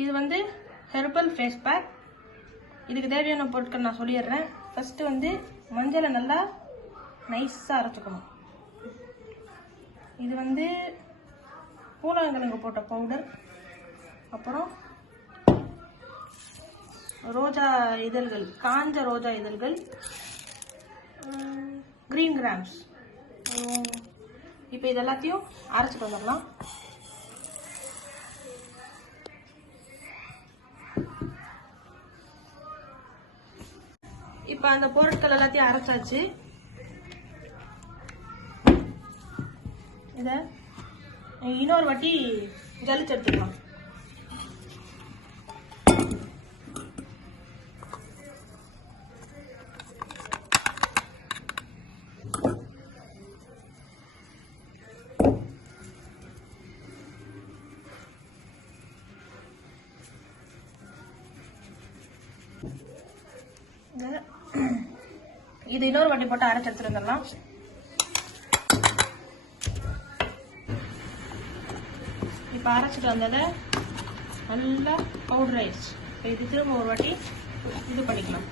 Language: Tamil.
இது வந்து ஹெர்பல் ஃபேஸ் பேக். இதுக்கு தேவையான பொருட்கள் நான் சொல்லிடுறேன். ஃபர்ஸ்ட் வந்து மஞ்சளை நல்லா நைஸாக அரைச்சிக்கணும். இது வந்து பூலாங்கிழங்கு போட்ட பவுடர், அப்புறம் ரோஜா இதழ்கள், காஞ்ச ரோஜா இதழ்கள், கிரீன் கிராம்ஸ். இப்போ இது எல்லாத்தையும் அரைச்சிட்டு வந்துடலாம். இப்போ அந்த பொருட்கள் எல்லாத்தையும் அரைச்சாச்சு. இதை இன்னொரு வாட்டி ஜலிச்சு எடுத்துக்கலாம். இது இன்னொரு வாட்டி போட்டு அரைச்சு எடுத்துருந்தலாம். இப்போ அரைச்சிட்டு வந்ததை நல்லா பவுடர் ஆயிடுச்சு. இது திரும்ப ஒரு வாட்டி இது பண்ணிக்கலாம்.